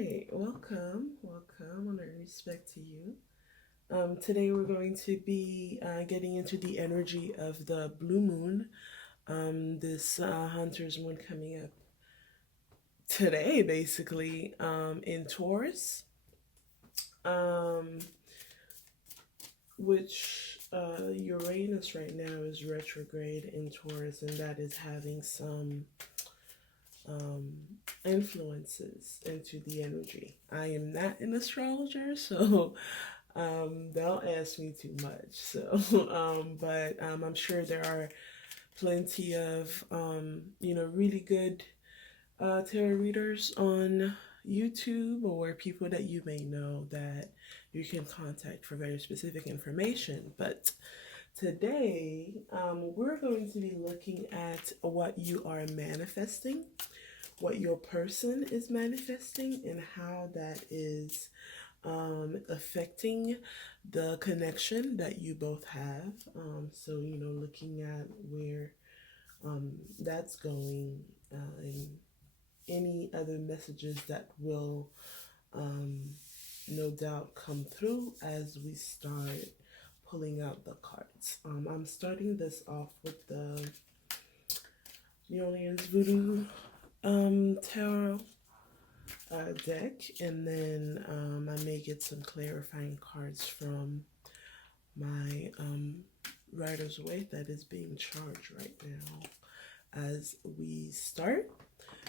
right, welcome, honor and respect to you. Today we're going to be getting into the energy of the blue moon, this hunter's moon coming up today, basically, in Taurus, um, which Uranus right now is retrograde in Taurus, and that is having some influences into the energy. I am not an astrologer, so don't ask me too much. So, but I'm sure there are plenty of really good tarot readers on YouTube, or people that you may know that you can contact for very specific information. But today, we're going to be looking at what you are manifesting, what your person is manifesting, and how that is affecting the connection that you both have. So, looking at where that's going, and any other messages that will no doubt come through as we start pulling out the cards. I'm starting this off with the New Orleans Voodoo tarot deck, and then I may get some clarifying cards from my Rider's Waite that is being charged right now as we start.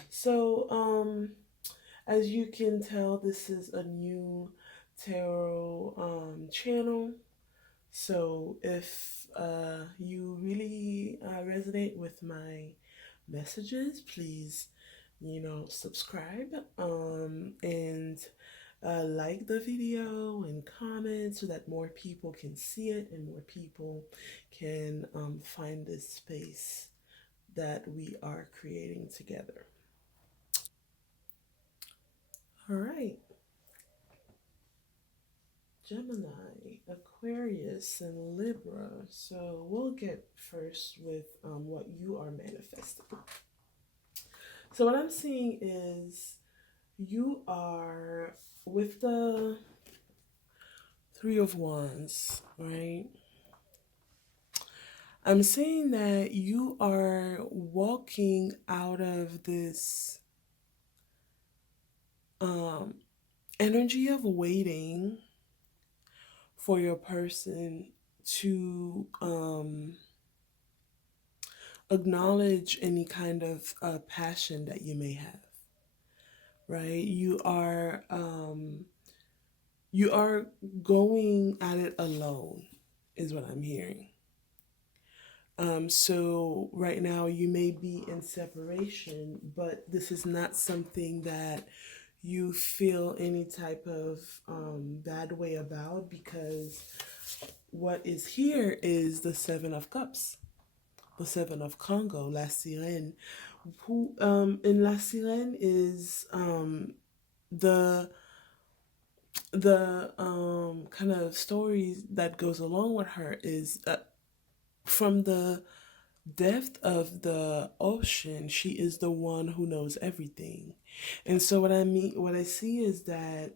So as you can tell, this is a new tarot channel. So if you really resonate with my messages, please subscribe and like the video and comment so that more people can see it and more people can find this space that we are creating together. All right. Gemini, Aquarius, and Libra. So we'll get first with what you are manifesting. So what I'm seeing is you are with the Three of Wands, right? I'm seeing that you are walking out of this energy of waiting for your person to acknowledge any kind of passion that you may have, right? You are going at it alone, is what I'm hearing. So right now you may be in separation, but this is not something that you feel any type of bad way about, because what is here is the Seven of Cups, the Seven of Congo, La Sirène, who and La Sirène is the kind of stories that goes along with her is from the depth of the ocean, she is the one who knows everything. And so what I see is that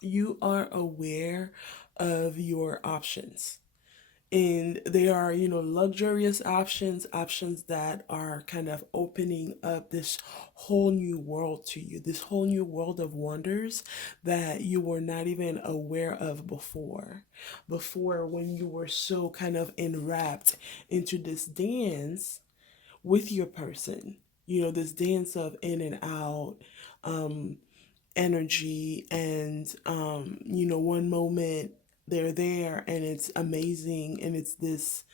you are aware of your options. And they are, luxurious options that are kind of opening up this whole new world to you, this whole new world of wonders that you were not even aware of before. Before, when you were so kind of enwrapped into this dance with your person, this dance of in and out, energy, and, one moment they're there and it's amazing and it's this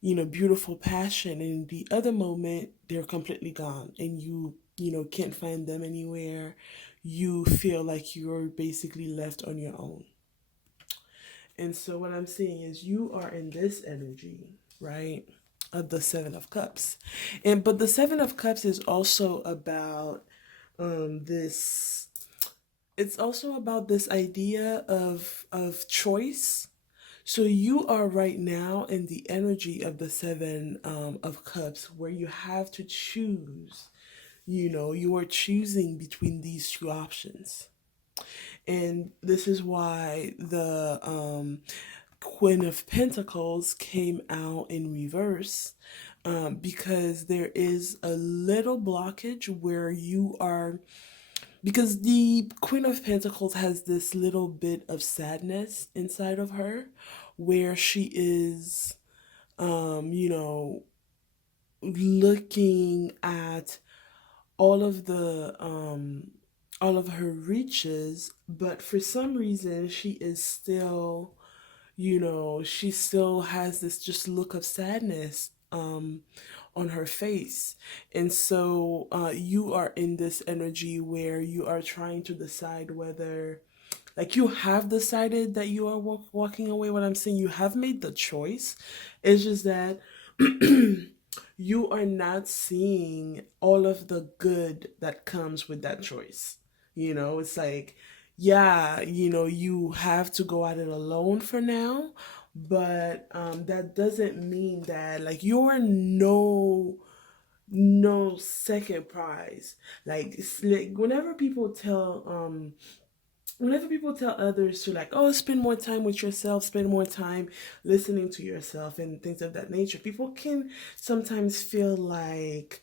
beautiful passion, and the other moment they're completely gone and you can't find them anywhere. You feel like you're basically left on your own. And so what I'm seeing is you are in this energy, right, of the Seven of Cups. But the Seven of Cups is also about this it's also about this idea of choice. So you are right now in the energy of the Seven of Cups, where you have to choose, You are choosing between these two options. And this is why the Queen of Pentacles came out in reverse, because there is a little blockage where you are, because the Queen of Pentacles has this little bit of sadness inside of her where she is, you know, looking at all of the all of her reaches, but for some reason she is still, she still has this just look of sadness on her face. And so you are in this energy where you are trying to decide whether, like, you have decided that you are walking away. What I'm saying, you have made the choice. It's just that you are not seeing all of the good that comes with that choice. It's like, yeah, you have to go at it alone for now, but that doesn't mean that, like, you're no second prize. Like, like whenever people tell others to, like, oh, spend more time with yourself, spend more time listening to yourself and things of that nature, people can sometimes feel like,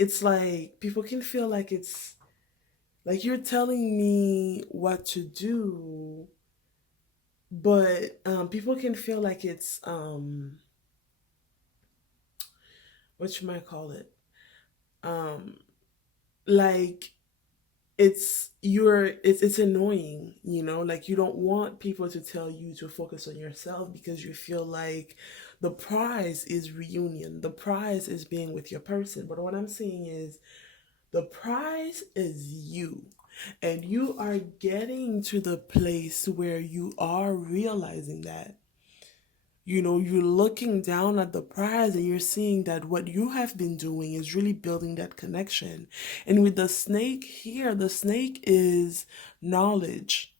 it's like, people can feel like it's like you're telling me what to do, but people can feel like it's, what you might call it, um, like it's annoying, like you don't want people to tell you to focus on yourself because you feel like the prize is reunion, the prize is being with your person. But what I'm saying is the prize is you, and you are getting to the place where you are realizing that, you're looking down at the prize and you're seeing that what you have been doing is really building that connection. And with the snake here, the snake is knowledge,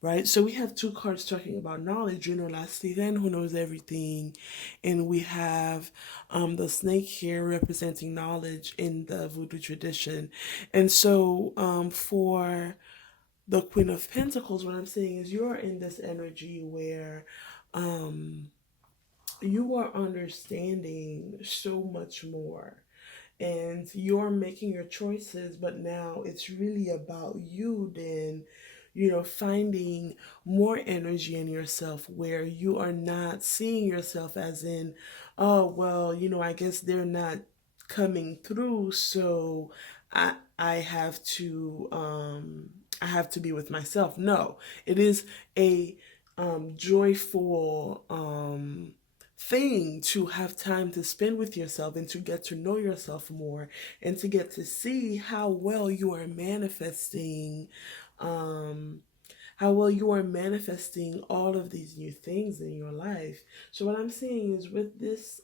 right? So we have two cards talking about knowledge, La Sirène, who knows everything. And we have the snake here representing knowledge in the voodoo tradition. And so for the Queen of Pentacles, what I'm saying is you're in this energy where you are understanding so much more, and you're making your choices, but now it's really about you then, finding more energy in yourself where you are not seeing yourself as in, oh, well, I guess they're not coming through, so I have to be with myself. No, it is a joyful thing to have time to spend with yourself and to get to know yourself more and to get to see how well you are manifesting, all of these new things in your life. So what I'm saying is, with this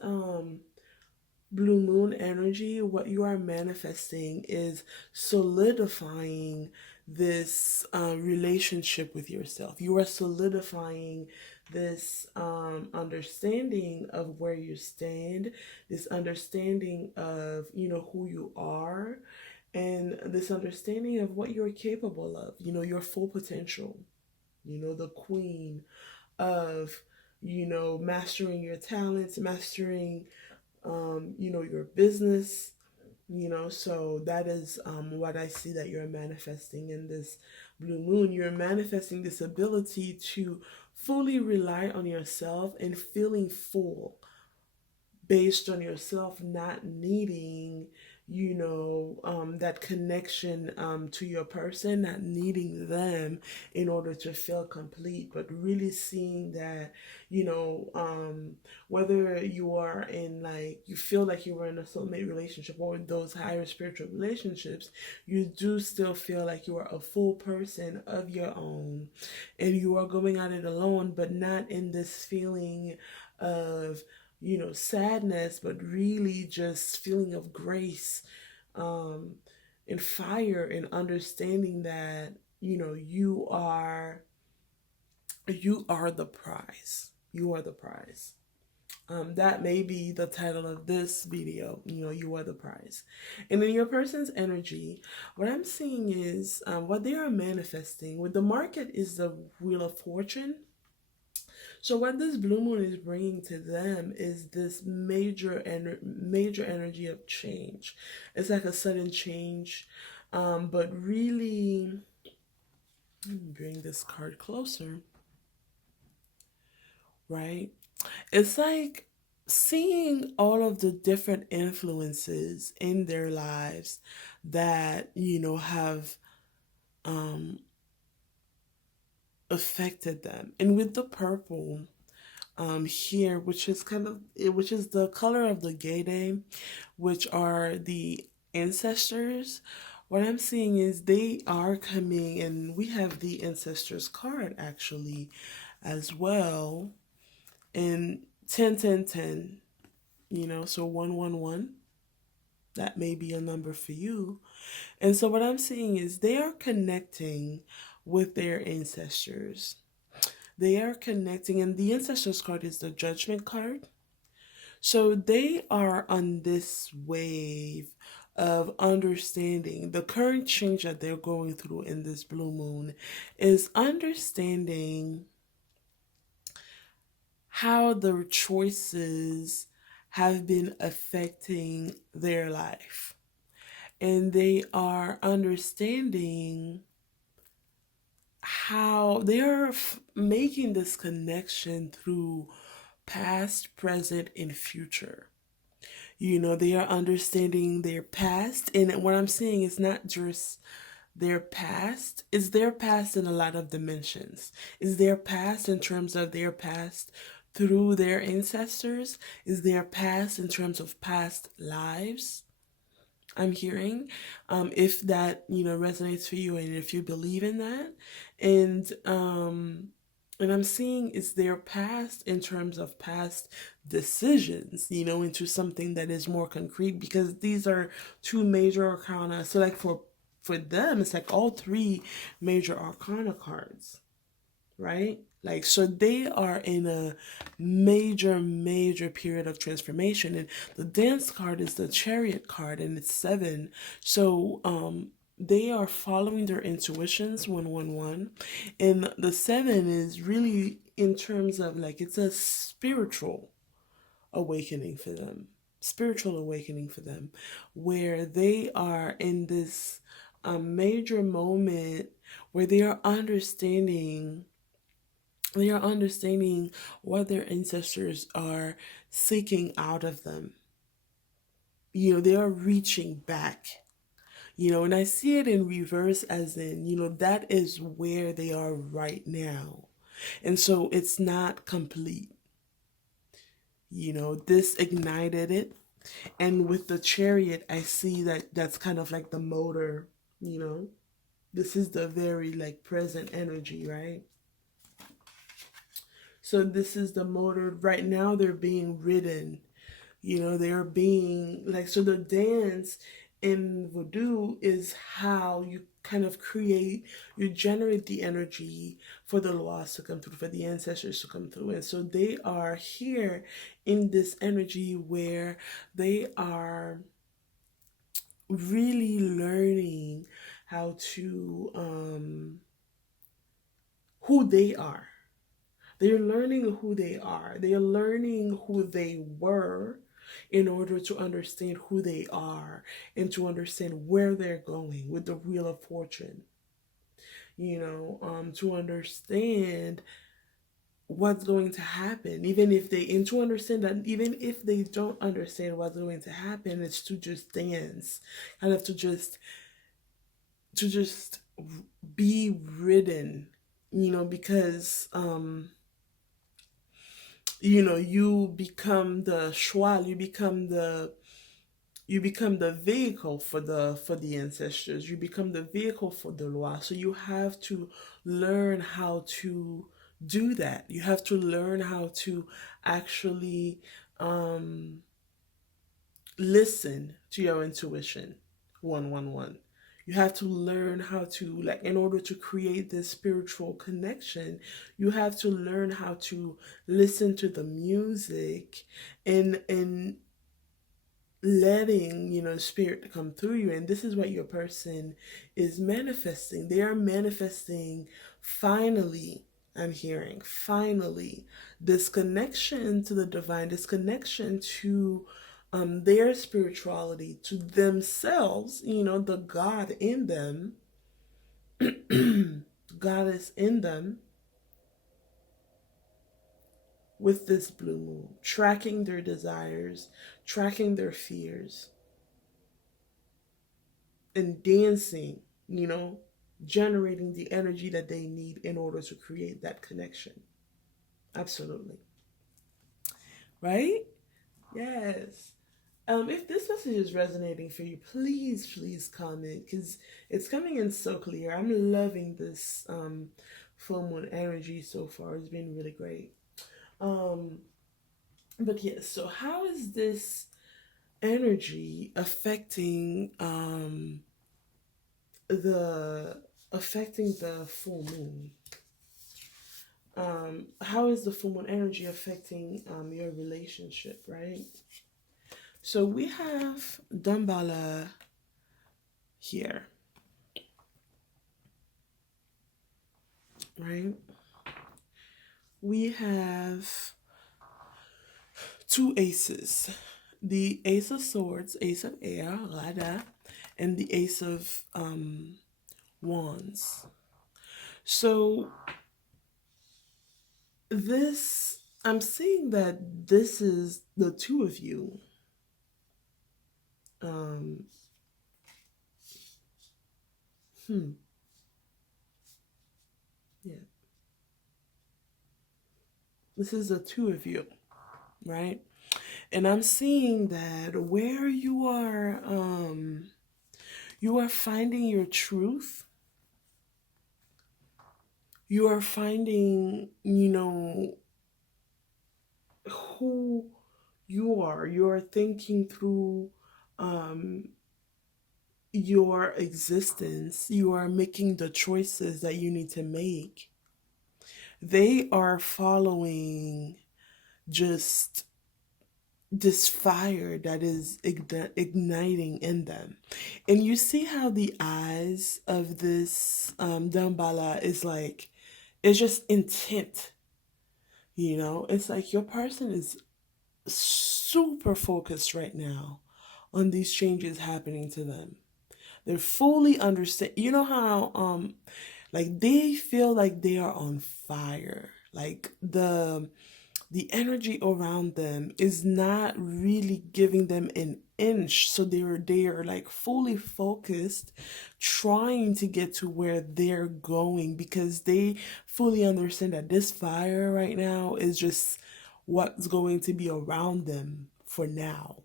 blue moon energy, what you are manifesting is solidifying this relationship with yourself. You are solidifying this understanding of where you stand, this understanding of, who you are, and this understanding of what you're capable of, your full potential, the queen of, mastering your talents, mastering your business, so that is what I see that you're manifesting in this blue moon. You're manifesting this ability to fully rely on yourself and feeling full based on yourself, not needing, that connection to your person, not needing them in order to feel complete, but really seeing that, whether you are in, like, you feel like you were in a soulmate relationship or in those higher spiritual relationships, you do still feel like you are a full person of your own and you are going at it alone, but not in this feeling of, sadness, but really just feeling of grace, and fire, and understanding that, you are the prize. You are the prize. That may be the title of this video. You are the prize. And in your person's energy, what I'm seeing is what they are manifesting with the market is the Wheel of Fortune. So what this blue moon is bringing to them is this major energy of change. It's like a sudden change, but really, let me bring this card closer. Right? It's like seeing all of the different influences in their lives that, have affected them. And with the purple here, which is the color of the Gede, which are the ancestors, what I'm seeing is they are coming, and we have the ancestors card actually as well. And 10, 10, 10, so 111, that may be a number for you. And so what I'm seeing is they are connecting with their ancestors. They are connecting, and the ancestors card is the Judgment card. So they are on this wave of understanding. The current change that they're going through in this blue moon is understanding how their choices have been affecting their life. And they are understanding how they are making this connection through past, present, and future. They are understanding their past. And what I'm seeing is not just their past, is their past in a lot of dimensions. Is their past in terms of their past through their ancestors? Is their past in terms of past lives? I'm hearing, if that resonates for you, and if you believe in that, and I'm seeing is their past in terms of past decisions, into something that is more concrete, because these are two major arcana. So like for them, it's like all three major arcana cards, right? Like, so they are in a major period of transformation. And the Dance card is the Chariot card, and it's 7. So they are following their intuitions, 111. And the 7 is really in terms of like, it's a spiritual awakening for them. Spiritual awakening for them, where they are in this major moment where they are understanding what their ancestors are seeking out of them. They are reaching back. And I see it in reverse, as in, that is where they are right now. And so it's not complete. This ignited it. And with the Chariot, I see that that's kind of like the motor, This is the very like present energy, right? So this is the motor. Right now they're being ridden. They're being like, so the dance in voodoo is how you kind of you generate the energy for the lost to come through, for the ancestors to come through. And so they are here in this energy where they are really learning how to, who they are. They're learning who they are. They're learning who they were in order to understand who they are and to understand where they're going with the Wheel of Fortune. To understand what's going to happen, and to understand that even if they don't understand what's going to happen, it's to just dance, kind of to just be ridden, because you become the cheval, you become the vehicle for the ancestors, you become the vehicle for the Loa. So you have to learn how to do that. You have to learn how to actually listen to your intuition, 111. You have to learn how to, like, in order to create this spiritual connection, you have to learn how to listen to the music and letting, spirit come through you. And this is what your person is manifesting. They are manifesting, finally, I'm hearing, finally, this connection to the divine, this connection to their spirituality, to themselves, the God in them. God is in them with this blue moon, tracking their desires, tracking their fears, and dancing, generating the energy that they need in order to create that connection. Absolutely. Right? Yes. If this message is resonating for you, please comment, because it's coming in so clear. I'm loving this full moon energy so far. It's been really great. But yes, so how is this energy affecting the full moon? How is the full moon energy affecting your relationship, right? So we have Dambala here, right? We have two aces. The Ace of Swords, Ace of Air, Rada, and the Ace of Wands. So this, I'm seeing that this is the two of you. Yeah. This is the two of you, right? And I'm seeing that where you are finding your truth. You are finding, who you are. You are thinking through your existence. You are making the choices that you need to make. They are following just this fire that is igniting in them. And you see how the eyes of this Dambala is like, it's just intent. It's like your person is super focused right now on these changes happening to them. They're fully understand. You know how like they feel like they are on fire. Like the energy around them is not really giving them an inch. So they are like fully focused, trying to get to where they're going, because they fully understand that this fire right now is just what's going to be around them for now.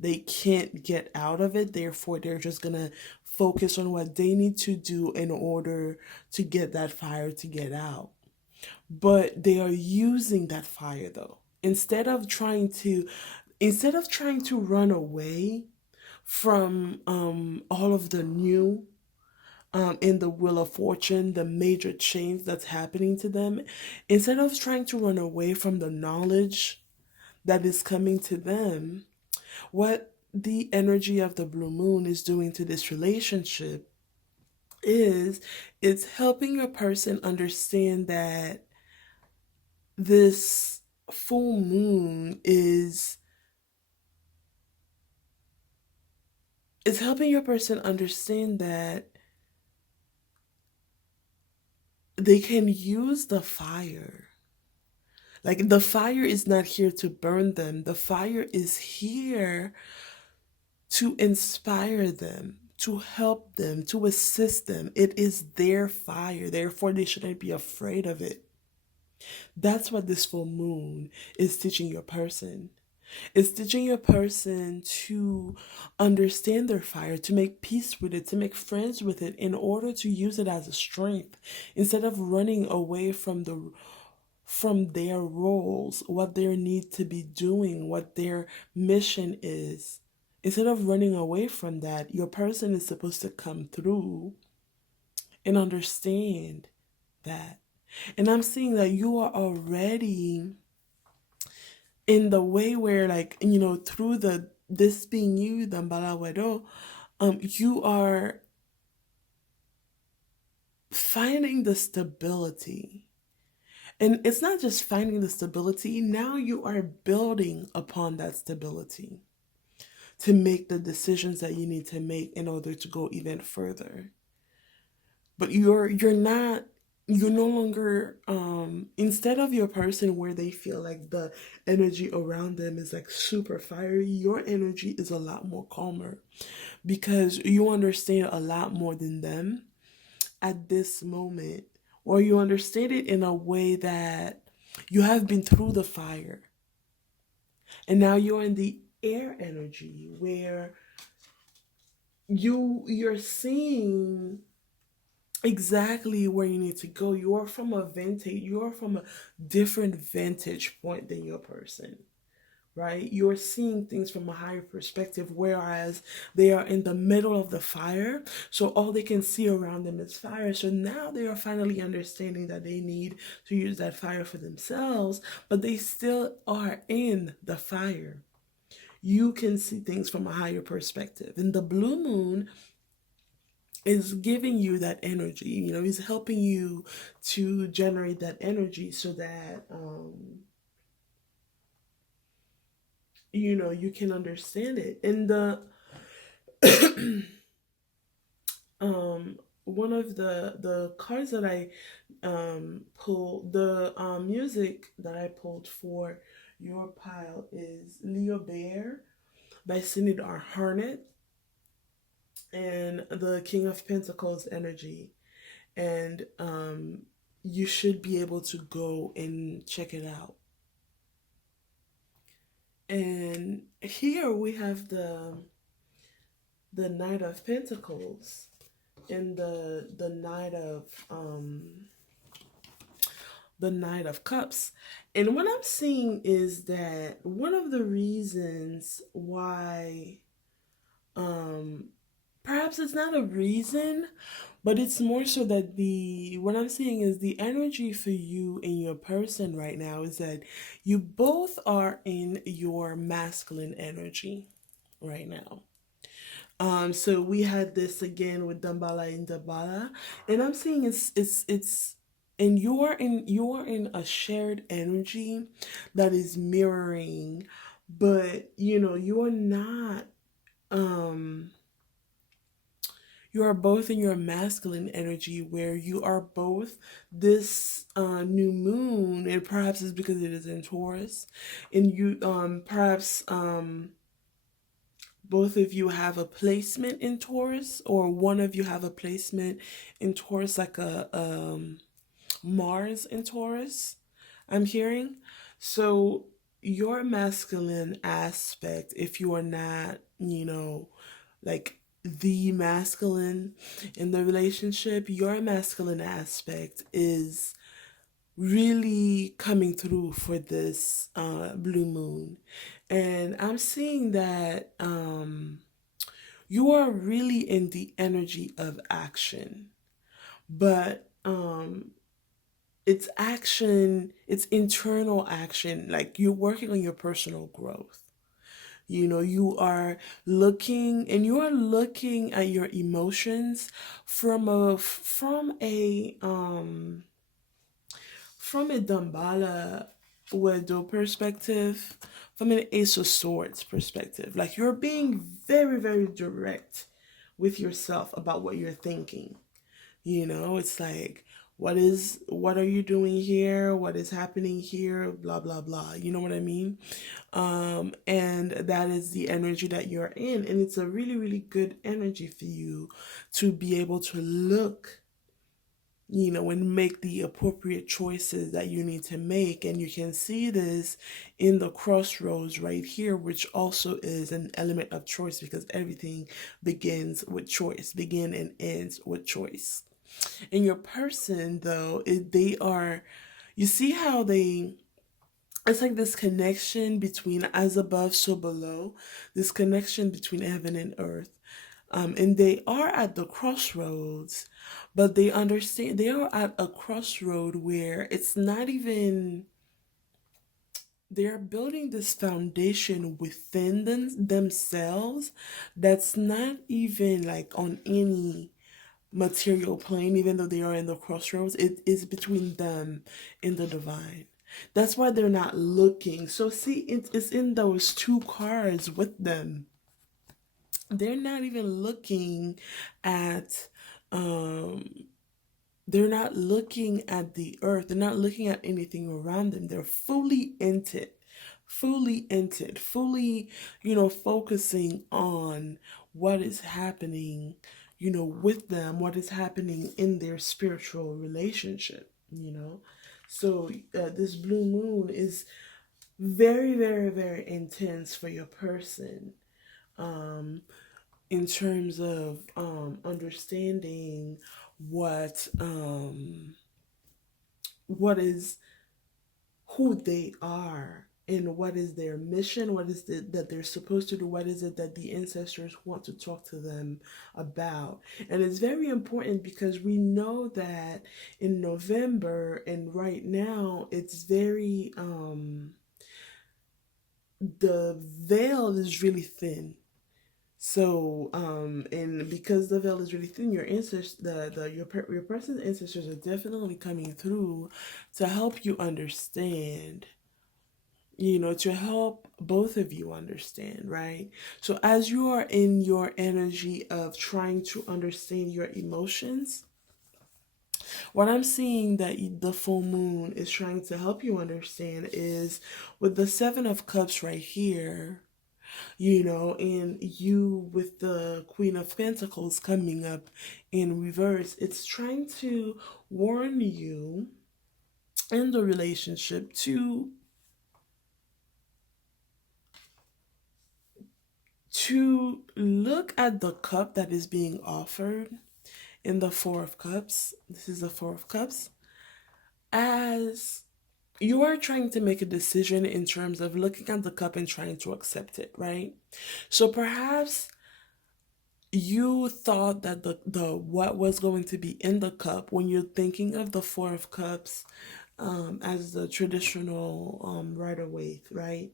They can't get out of it, therefore they're just gonna focus on what they need to do in order to get that fire to get out. But they are using that fire, though, instead of trying to run away from all of the new in the Wheel of Fortune, the major change that's happening to them. Instead of trying to run away from the knowledge that is coming to them, what the energy of the blue moon is doing to this relationship is it's helping your person understand that this full moon is helping your person understand that they can use the fire. Like, the fire is not here to burn them. The fire is here to inspire them, to help them, to assist them. It is their fire. Therefore, they shouldn't be afraid of it. That's what this full moon is teaching your person. It's teaching your person to understand their fire, to make peace with it, to make friends with it, in order to use it as a strength, instead of running away from their roles, what they need to be doing, what their mission is. instead of running away from that, your person is supposed to come through and understand that. And I'm seeing that you are already in the way where, like, through this being you, the Mbalawero, you are finding the stability. And it's not just finding the stability, now you are building upon that stability to make the decisions that you need to make in order to go even further. But you're no longer instead of your person where they feel like the energy around them is like super fiery, your energy is a lot more calmer because you understand a lot more than them at this moment, or you understand it in a way that you have been through the fire and now you're in the air energy where you're seeing exactly where you need to go. You're from a different vantage point than your person, right? You're seeing things from a higher perspective, whereas they are in the middle of the fire. So all they can see around them is fire. So now they are finally understanding that they need to use that fire for themselves, but they still are in the fire. You can see things from a higher perspective. And the blue moon is giving you that energy. He's helping you to generate that energy so that you can understand it. And the one of the cards that I pulled, the music that I pulled for your pile is Leo Bear by Sinidar Harnett, and the King of Pentacles energy. And you should be able to go and check it out. And here we have the Knight of Pentacles and the Knight of Cups. And what I'm seeing is that one of the reasons why perhaps it's not a reason, but it's more so that what I'm seeing is the energy for you and your person right now is that you both are in your masculine energy right now. So we had this again with Dambala and Dabala, and I'm seeing it's and you're in a shared energy that is mirroring, but you're not you are both in your masculine energy where you are both this new moon, and perhaps it's because it is in Taurus, and you perhaps both of you have a placement in Taurus, or one of you have a placement in Taurus, like a Mars in Taurus, I'm hearing. So your masculine aspect, if you are not, like the masculine in the relationship, your masculine aspect is really coming through for this blue moon. And I'm seeing that you are really in the energy of action, but it's action, it's internal action, like you're working on your personal growth. You are looking, and you are looking at your emotions from a Dambala Wedo perspective, from an Ace of Swords perspective. Like you're being very, very direct with yourself about what you're thinking. It's like, what are you doing here? What is happening here? Blah, blah, blah. You know what I mean? And that is the energy that you're in. And it's a really, really good energy for you to be able to look, and make the appropriate choices that you need to make. And you can see this in the crossroads right here, which also is an element of choice, because everything begins with choice, begin and ends with choice. In your person, though, you see how they, it's like this connection between as above, so below, this connection between heaven and earth. And they are at the crossroads, but they understand they are at a crossroad where it's not even, they're building this foundation within themselves that's not even like on any material plane, even though they are in the crossroads. It is between them and the divine. That's why they're not looking. So see, it's in those two cards with them. They're not even looking at um they're not looking at the earth. They're not looking at anything around them. They're fully fully, focusing on what is happening, with them, what is happening in their spiritual relationship. So this blue moon is very, very, very intense for your person. Um, in terms of understanding what what is who they are and what is their mission, what is it that they're supposed to do, what is it that the ancestors want to talk to them about. And it's very important because we know that in November and right now it's very the veil is really thin. So, and because the veil is really thin, your ancestors, your person's ancestors are definitely coming through to help you understand, to help both of you understand, right? So, as you are in your energy of trying to understand your emotions, what I'm seeing that the full moon is trying to help you understand is with the Seven of Cups right here, and you with the Queen of Pentacles coming up in reverse, it's trying to warn you in the relationship to look at the cup that is being offered in the Four of Cups. This is the Four of Cups. As you are trying to make a decision in terms of looking at the cup and trying to accept it, right? So perhaps you thought that the what was going to be in the cup when you're thinking of the Four of Cups as the traditional Rider-Waite, right?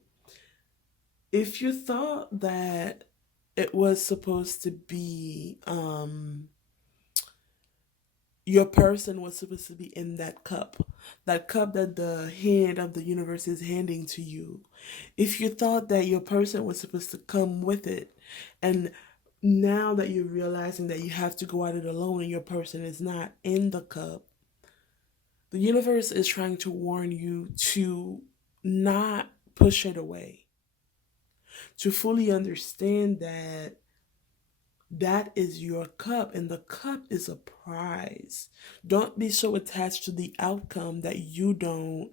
If you thought that it was supposed to be your person was supposed to be in that cup that the hand of the universe is handing to you. If you thought that your person was supposed to come with it, and now that you're realizing that you have to go at it alone and your person is not in the cup, the universe is trying to warn you to not push it away, to fully understand that that is your cup and the cup is a prize. Don't be so attached to the outcome that you don't,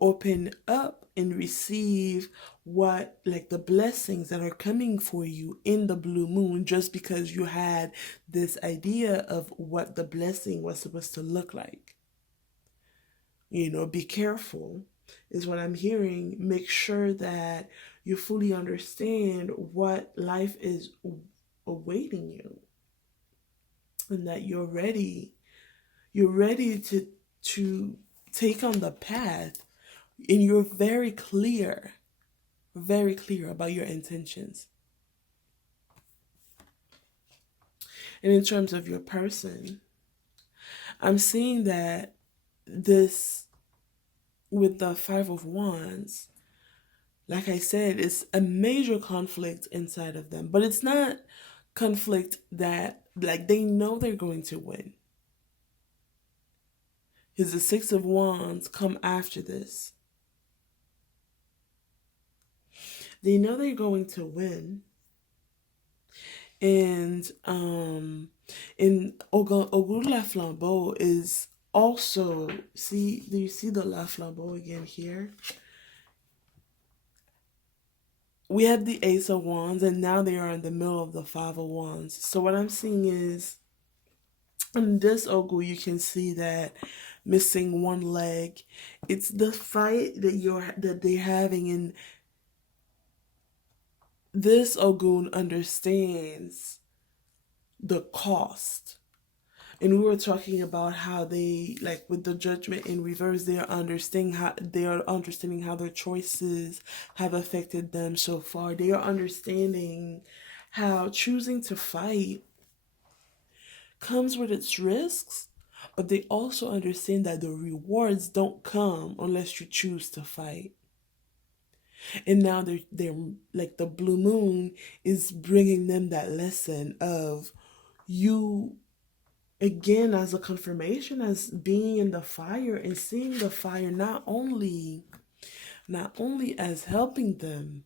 open up and receive what, like the blessings that are coming for you in the blue moon, just because you had this idea of what the blessing was supposed to look like. Be careful, is what I'm hearing. Make sure that you fully understand what life is awaiting you, and that you're ready to take on the path, and you're very clear about your intentions. And in terms of your person, I'm seeing that this, with the Five of Wands, like I said, it's a major conflict inside of them, but it's not conflict that, like, they know they're going to win. Because the Six of Wands come after this. They know they're going to win. And in Ogun La Flambeau is also, do you see the La Flambeau again here? We had the Ace of Wands, and now they are in the middle of the Five of Wands. So what I'm seeing is, in this Ogu, you can see that missing one leg. It's the fight that they're having, and this Ogun understands the cost. And we were talking about how they, like with the judgment in reverse, they are understanding how their choices have affected them so far. They are understanding how choosing to fight comes with its risks, but they also understand that the rewards don't come unless you choose to fight. And now they're like, the blue moon is bringing them that lesson of you, again, as a confirmation, as being in the fire and seeing the fire not only as helping them,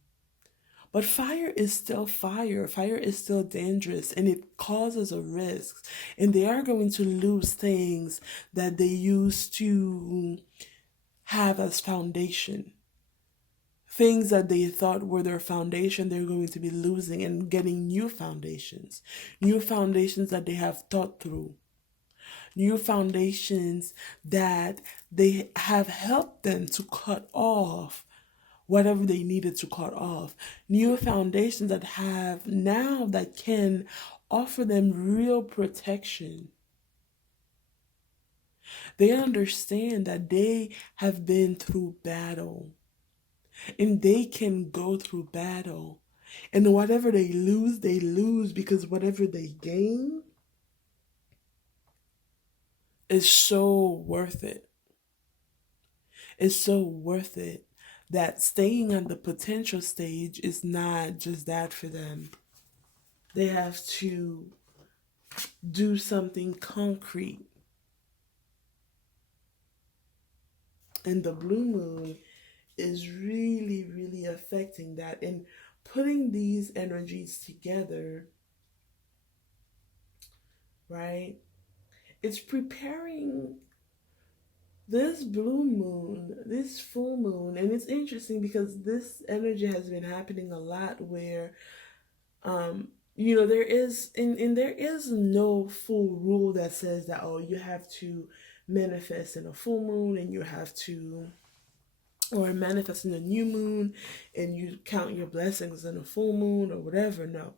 but fire is still fire. Fire is still dangerous, and it causes a risk. And they are going to lose things that they used to have as foundation. Things that they thought were their foundation, they're going to be losing and getting new foundations. New foundations that they have thought through. New foundations that they have helped them to cut off whatever they needed to cut off. New foundations that can offer them real protection. They understand that they have been through battle, and they can go through battle. And whatever they lose because whatever they gain is so worth it. It's so worth it that staying on the potential stage is not just that for them. They have to do something concrete. And the blue moon is really, really affecting that. And putting these energies together, right? It's preparing this blue moon, this full moon. And it's interesting because this energy has been happening a lot where, there is, and there is no full rule that says that, oh, you have to manifest in a full moon, and you have to, or manifest in a new moon, and you count your blessings in a full moon or whatever. No.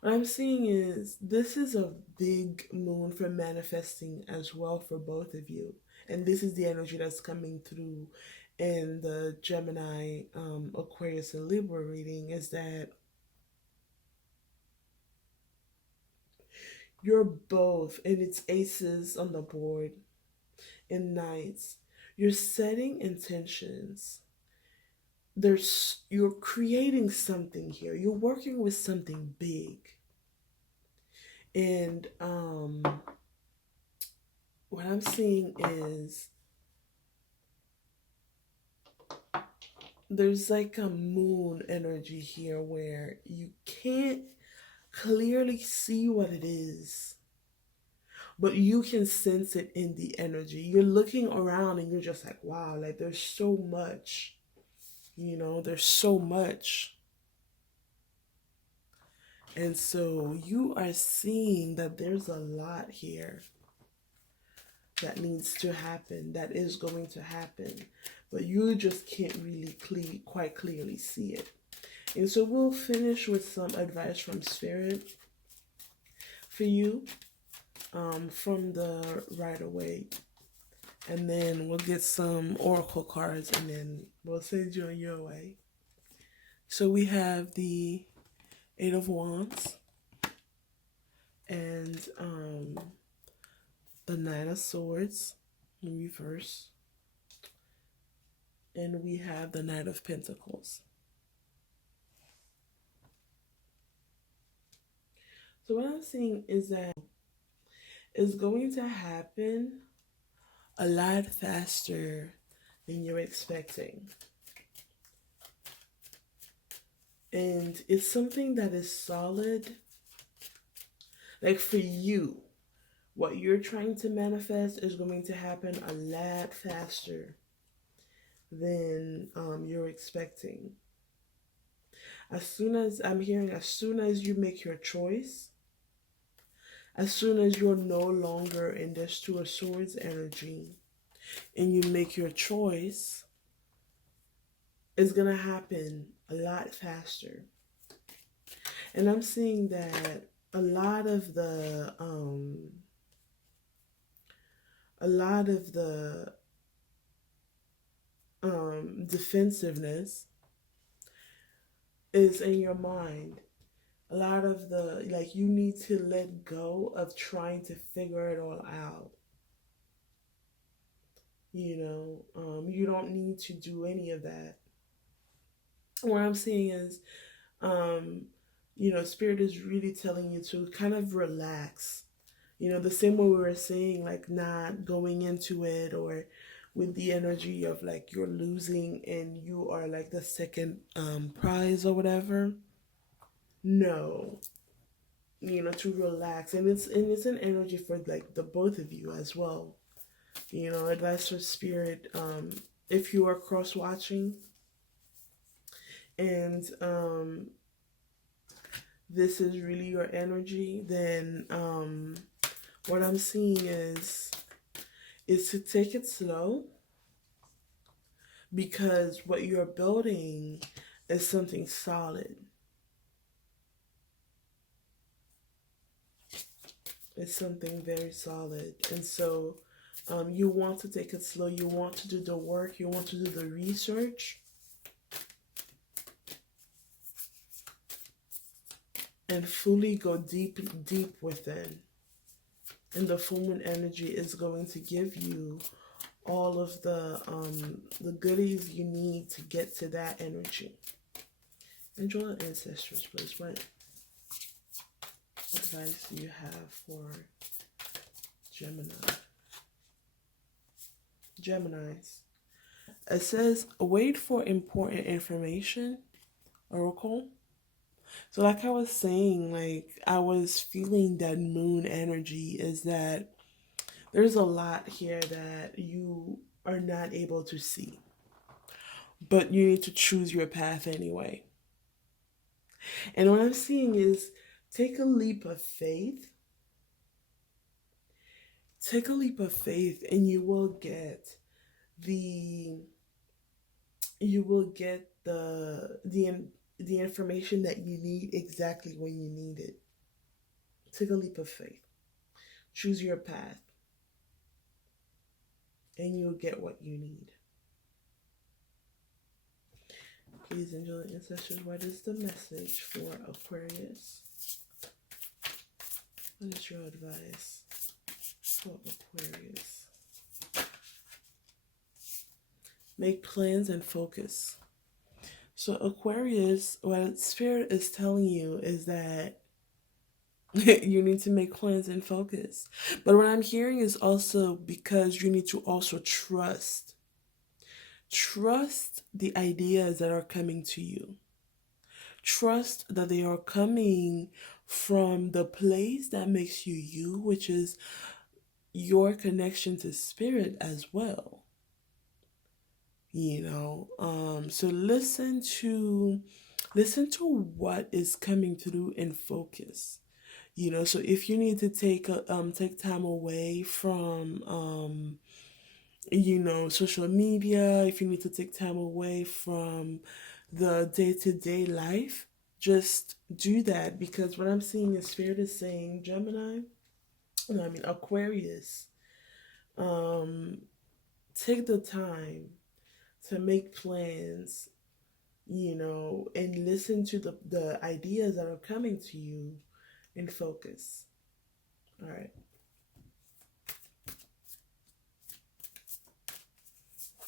What I'm seeing is this is a big moon for manifesting as well for both of you. And this is the energy that's coming through in the Gemini, Aquarius, and Libra reading, is that you're both, and it's aces on the board and knights. You're setting intentions. You're creating something here. You're working with something big. And what I'm seeing is there's like a moon energy here where you can't clearly see what it is, but you can sense it in the energy. You're looking around and you're just like, wow, like there's so much, there's so much. And so you are seeing that there's a lot here that needs to happen, that is going to happen, but you just can't really quite clearly see it. And so we'll finish with some advice from Spirit for you from the Rider-Waite. And then we'll get some oracle cards, and then we'll send you on your way. So we have the Eight of Wands and the Nine of Swords in reverse. And we have the Knight of Pentacles. So what I'm seeing is that it's going to happen a lot faster than you're expecting. And it's something that is solid. Like for you, what you're trying to manifest is going to happen a lot faster than you're expecting. As soon as you make your choice, as soon as you're no longer in this Two of Swords energy and you make your choice, it's going to happen a lot faster. And I'm seeing that a lot of the defensiveness is in your mind. A lot of the, like, you need to let go of trying to figure it all out. You don't need to do any of that. What I'm seeing is, Spirit is really telling you to kind of relax. The same way we were saying, like, not going into it, or with the energy of like you're losing and you are like the second prize or whatever. No, to relax, and it's an energy for like the both of you as well. Advice for Spirit, if you are cross watching and this is really your energy, then what I'm seeing is to take it slow, because what you're building is something solid. It's something very solid. And so you want to take it slow. You want to do the work. You want to do the research. And fully go deep within. And the full moon energy is going to give you all of the goodies you need to get to that energy. Angel and ancestors, please. What advice do you have for Geminis? It says, wait for important information, Oracle. So like I was saying, like I was feeling that moon energy is that there's a lot here that you are not able to see, but you need to choose your path anyway. And what I'm seeing is take a leap of faith. Take a leap of faith and you will get the information that you need exactly when you need it. Take a leap of faith. Choose your path. And you'll get what you need. Please, angel and ancestors, what is the message for Aquarius? What is your advice for Aquarius? Make plans and focus. So Aquarius, what Spirit is telling you is that you need to make plans and focus. But what I'm hearing is also because you need to also trust. Trust the ideas that are coming to you. Trust that they are coming from the place that makes you you, which is your connection to Spirit as well. So listen to what is coming through and focus. So if you need to take time away from social media, if you need to take time away from the day-to-day life, just do that, because what I'm seeing is Spirit is saying, Aquarius, take the time to make plans, and listen to the ideas that are coming to you and focus. All right.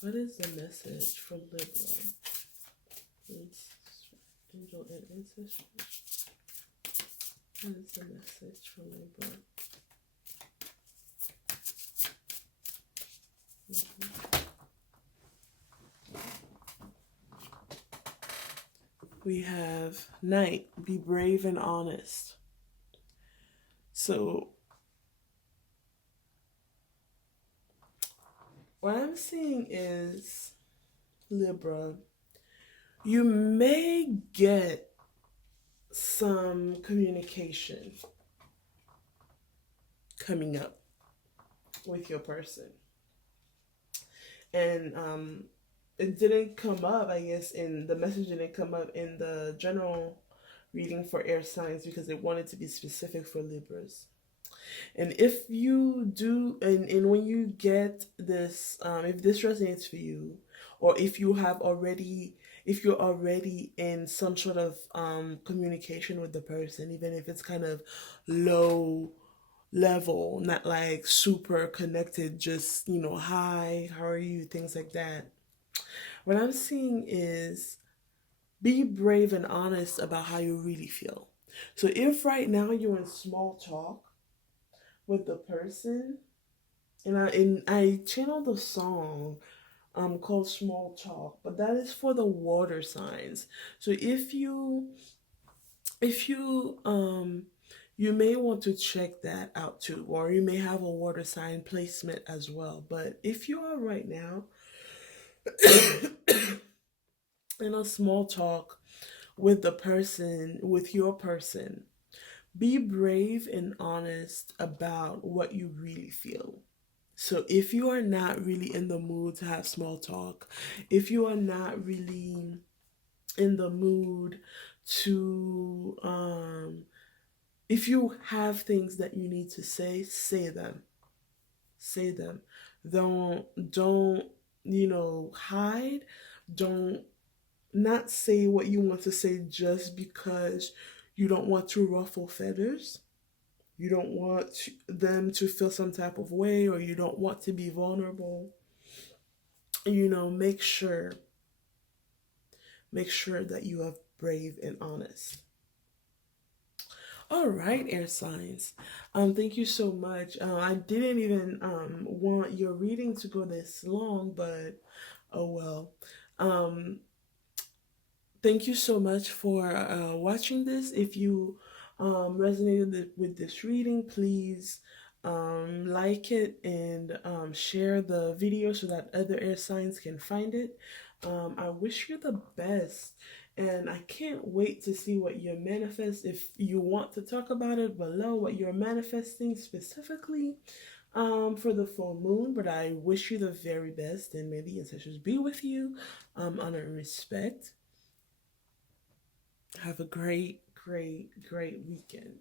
What is the message for Libra? Please, angel and ancestors. What is the message for Libra? We have Knight, be brave and honest. So what I'm seeing is, Libra, you may get some communication. coming up with your person. And it didn't come up, I guess, in the message didn't come up in the general reading for air signs because it wanted to be specific for Libras. And if you do, and when you get this, if this resonates for you, or if you're already in some sort of communication with the person, even if it's kind of low level, not like super connected, just, hi, how are you, things like that. What I'm seeing is be brave and honest about how you really feel. So if right now you're in small talk with the person, and I channeled a song called Small Talk, but that is for the water signs. So if you you may want to check that out too, or you may have a water sign placement as well. But if you are right now in a small talk with your person, be brave and honest about what you really feel. So if you are not really in the mood to have small talk, if you are not really in the mood to if you have things that you need to say them. Say them. Don't hide. Don't not say what you want to say just because you don't want to ruffle feathers. You don't want them to feel some type of way, or you don't want to be vulnerable. Make sure that you are brave and honest. All right, air signs. Thank you so much. I didn't even want your reading to go this long, but oh well. Thank you so much for watching this. If you resonated with this reading, please like it and share the video so that other air signs can find it. I wish you the best, and I can't wait to see what you manifest. If you want to talk about it below, what you're manifesting specifically for the full moon. But I wish you the very best, and may the ancestors be with you, honor and respect. Have a great, great, great weekend.